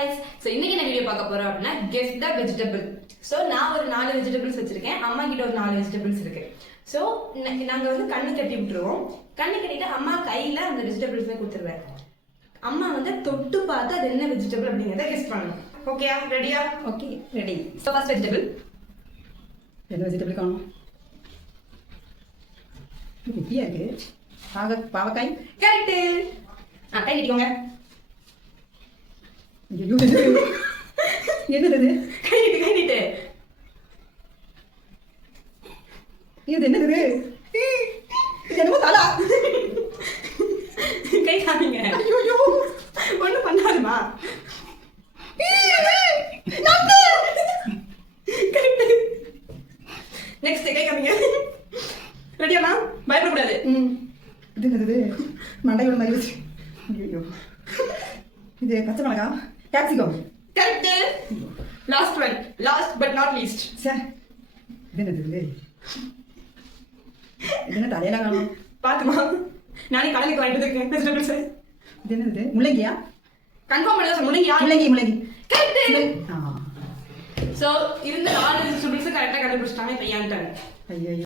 guys. So இன்னைக்கு என்ன video பார்க்க போறோம் அப்படினா guess the vegetable. So நான் ஒரு 4 vegetables வச்சிருக்கேன். அம்மா கிட்ட ஒரு 4 vegetables இருக்கு. So நாங்க வந்து கண்ணு கட்டி விட்டுருவோம். கண்ணு கட்டிட்டு அம்மா கையில அந்த வெஜிடபிள்ஸை கொடுத்துருவேன். அம்மா வந்து தொட்டு பார்த்து அது என்ன வெஜிடபிள் அப்படிங்கறத கெஸ் பண்ணணும். ஓகேயா? ரெடியா? Okay, ready. So first vegetable. என்ன வெஜிடபிள் காணும்? குட்டியா இருக்கு. பாவக்காய். கரெக்ட். கை நீட்டிக்கோங்க. என்னது? கை நீட்டு. இது என்னது? இது என்னமோ தலா. கை காமிங்க. ஐயோ ஒண்ணும் பண்ணாதுமா. நெக்ஸ்ட் கை காமிங்க. ரெடியாமா? பயப்படக்கூடாது. இது என்னது? மண்டையோட மாதிரி வச்சு. ஐயோ இது பச்சை மிளகா. Capsicum. Correct. Last one. Last but not least. Sir இது என்னது? இது என்ன தலையெல்லாம் காணும்? பாத்துமா, நானே கடைக்கு வாங்கிட்டு இருக்கேன் வெஜிடபிள்ஸ். இது என்னது? முள்ளங்கியா? கன்ஃபார்ம் பண்ணி முள்ளங்கியா? முள்ளங்கி. கரெக்ட். சோ இருந்த 4 வெஜிடபிள்ஸ் கரெக்ட்டா கண்டுபிடிச்சிட்டாங்க. இப்போ ஏன் டர்ன். ஐயோ